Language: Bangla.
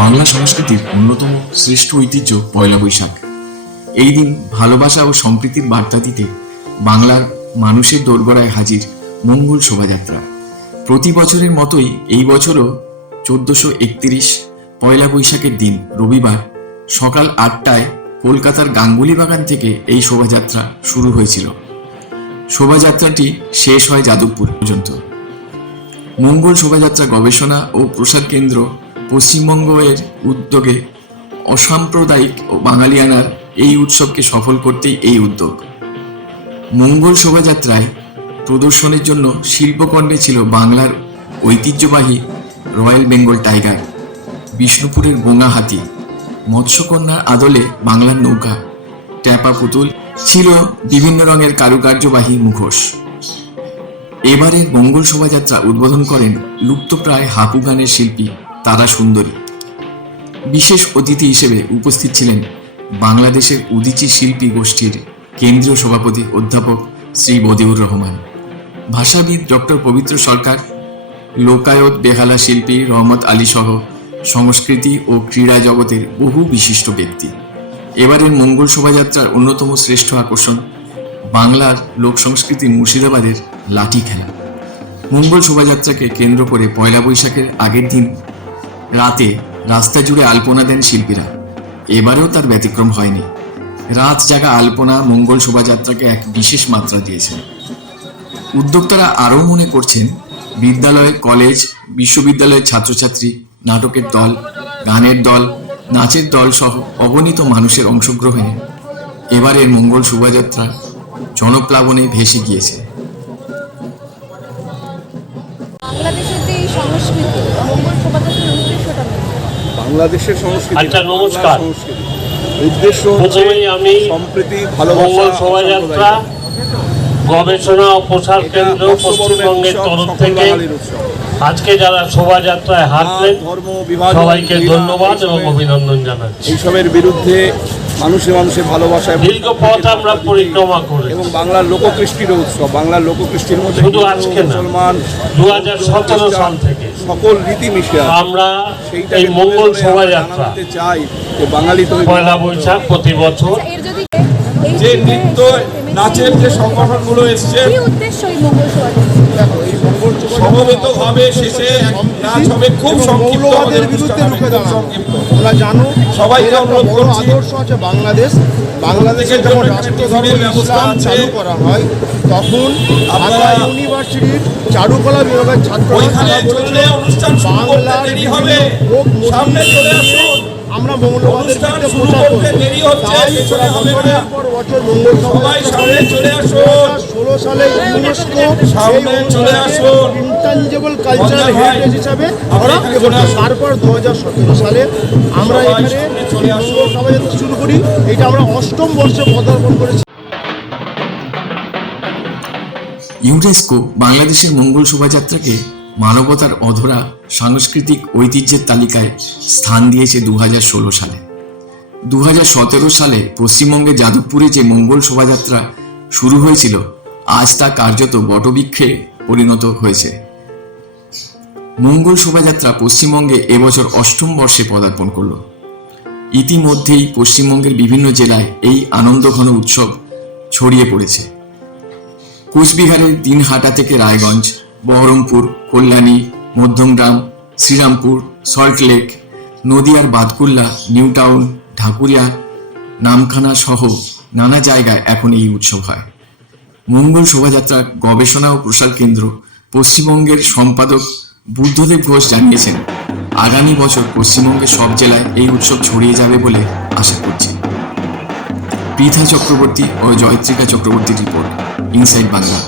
বাংলা সংস্কৃতির অন্যতম শ্রেষ্ঠ ঐতিহ্য পয়লা বৈশাখ। এই দিন ভালোবাসা ও সম্প্রীতির বার্তা দিতে বাংলার মানুষের দোরগড়ায় হাজির মঙ্গল শোভাযাত্রা। প্রতি বছরের মতোই এই বছরও চোদ্দশো একত্রিশ পয়লা বৈশাখের দিন, রবিবার, সকাল আটটায় কলকাতার গাঙ্গুলি বাগান থেকে এই শোভাযাত্রা শুরু হয়েছিল। শোভাযাত্রাটি শেষ হয় যাদবপুর পর্যন্ত। মঙ্গল শোভাযাত্রা গবেষণা ও প্রসার কেন্দ্র পশ্চিমবঙ্গ এর উদ্যোগে অসাম্প্রদায়িক ও বাঙালিয়ানার এই উৎসবকে সফল করতেই এই উদ্যোগ। মঙ্গল শোভাযাত্রায় প্রদর্শনের জন্য শিল্পকর্ণে ছিল বাংলার ঐতিহ্যবাহী রয়্যাল বেঙ্গল টাইগার, বিষ্ণুপুরের গোঙা হাতি মৎস্যকন্যার আদলে বাংলার নৌকা, ট্যাপা পুতুল, ছিল বিভিন্ন রঙের কারুকার্যবাহী মুখোশ। এবারের মঙ্গল শোভাযাত্রা উদ্বোধন করেন লুপ্তপ্রায় হাপু গানের শিল্পী তারা সুন্দরী। বিশেষ অতিথি হিসেবে উপস্থিত ছিলেন বাংলাদেশের উদিচি শিল্পী গোষ্ঠীর কেন্দ্রীয় সভাপতি অধ্যাপক শ্রী বদিউর রহমান, ভাষাবিদ ডক্টর পবিত্র সরকার, লোকায়ত বেহালা শিল্পী রহমত আলী সহ সংস্কৃতি ও ক্রীড়া জগতের বহু বিশিষ্ট ব্যক্তি। এবারের মঙ্গল শোভাযাত্রার অন্যতম শ্রেষ্ঠ আকর্ষণ বাংলার লোক সংস্কৃতি মুর্শিদাবাদের লাঠি খেলা। মঙ্গল শোভাযাত্রাকে কেন্দ্র করে পয়লা বৈশাখের আগের দিন রাতে রাস্তা জুড়ে আলপনা দেন শিল্পীরা। এবারেও তার ব্যতিক্রম হয়নি। রাত জাগা আলপনা মঙ্গল শোভাযাত্রাকে এক বিশেষ মাত্রা দিয়েছে উদ্যোক্তারা আরও মনে করছেন, বিদ্যালয়, কলেজ, বিশ্ববিদ্যালয়ের ছাত্রছাত্রী, নাটকের দল, গানের দল, নাচের দল সহ অগণিত মানুষের অংশগ্রহণে এবারের মঙ্গল শোভাযাত্রা জনপ্লাবনে ভেসে গিয়েছে। বাংলাদেশের যে সংস্কৃতি মঙ্গল শোভাযাত্রার উদ্দেশ্যটা কি? বাংলাদেশের সংস্কৃতি আচ্ছা, নমস্কার। সংস্কৃতি। উদ্দেশ্য প্রথমেই আমি সম্প্রীতি ভালোবাসা শোভাযাত্রা গবেষণা ও প্রসার কেন্দ্র পশ্চিমবঙ্গের তরফ থেকে আজকে যারা শোভাযাত্রায় হাঁটলেন সবাইকে ধন্যবাদ এবং অভিনন্দন জানাচ্ছি এইসবের বিরুদ্ধে মানুষে মানুষের ভালোবাসা এবং দীর্ঘ পথ আমরা পরিক্রমা করি এবং বাংলার লোককৃষ্টির উৎসব বাংলার লোককৃষ্টির মধ্যে শুধু আজকে না, মুসলমান 2017 সাল থেকে সকল রীতি মিশে আমরা এই মঙ্গল শোভাযাত্রা জানাতে চাই যে বাঙালি তো পয়লা বৈশাখ প্রতি বছর আচ্ছা, যে নৃত্য নাচের যে সংগঠনগুলো এসছে কি উদ্দেশ্য এই মঙ্গল শোভাযাত্রা? সমবেত ভাবে শেষে নাচ হবে খুব মৌলবাদের বিরুদ্ধে হবে, রুখে দাঁড়ানো সংক্ষিপ্ত জানো সবাইকে অনুরোধ করছি। আদর্শ আছে বাংলাদেশ বাংলাদেশে যখন জন্য রাষ্ট্র একটা ধর্ম টিফিনের ব্যবস্থা ইসলাম চালু করা হয় তখন ঢাকা ইউনিভার্সিটির চারুকলা বিভাগের ছাত্ররা বাংলার হবে। সামনে চলে আসুন। আমরা অনুষ্ঠান শুরু করতে দেরি হচ্ছে, পেছনে হবে না। সবাই সামনে চলে আসুন। ষোলো সালে ইউনেস্কো সামনে চলে আসুন। ইনটাঞ্জেবল কালচারাল হেরিটেজ হিসাবে আমরা। তারপর দু হাজার সতেরো সালে আমরা এখানে চলে আসুন। শোভাযাত্রা শুরু করি এটা আমরা অষ্টম বর্ষে পদার্পণ করেছি ইউনেস্কো বাংলাদেশের মঙ্গল শোভাযাত্রাকে মানবতার অধরা সাংস্কৃতিক ঐতিহ্যের তালিকায় স্থান দিয়েছে দু হাজার ষোলো সালে। দু হাজার সতেরো সালে পশ্চিমবঙ্গের যাদবপুরে যে মঙ্গল শোভাযাত্রা শুরু হয়েছিল, আজ তা কার্যত বটবৃক্ষে পরিণত হয়েছে। মঙ্গল শোভাযাত্রা পশ্চিমবঙ্গে এবছর অষ্টম বর্ষে পদার্পণ করল। ইতিমধ্যেই পশ্চিমবঙ্গের বিভিন্ন জেলায় এই আনন্দঘন উৎসব ছড়িয়ে পড়েছে। কুচবিহারের দিনহাটা থেকে রায়গঞ্জ বহরমপুর, কল্যাণী, মধ্যমগ্রাম, শ্রীরামপুর সল্টলেক নদিয়ার বাদকুল্লা নিউ টাউন, ঢাকুরিয়া, নামখানা সহ নানা জায়গায় এখন এই উৎসব হয়। মঙ্গল শোভাযাত্রা গবেষণা ও প্রসার কেন্দ্র পশ্চিমবঙ্গের সম্পাদক বুদ্ধদেব ঘোষ জানিয়েছেন, আগামী বছর পশ্চিমবঙ্গের সব জেলায় এই উৎসব ছড়িয়ে যাবে বলে আশা করছি। পৃথা চক্রবর্তী ও জয়ত্রিকা চক্রবর্তীর রিপোর্ট, ইনসাইড বাংলা।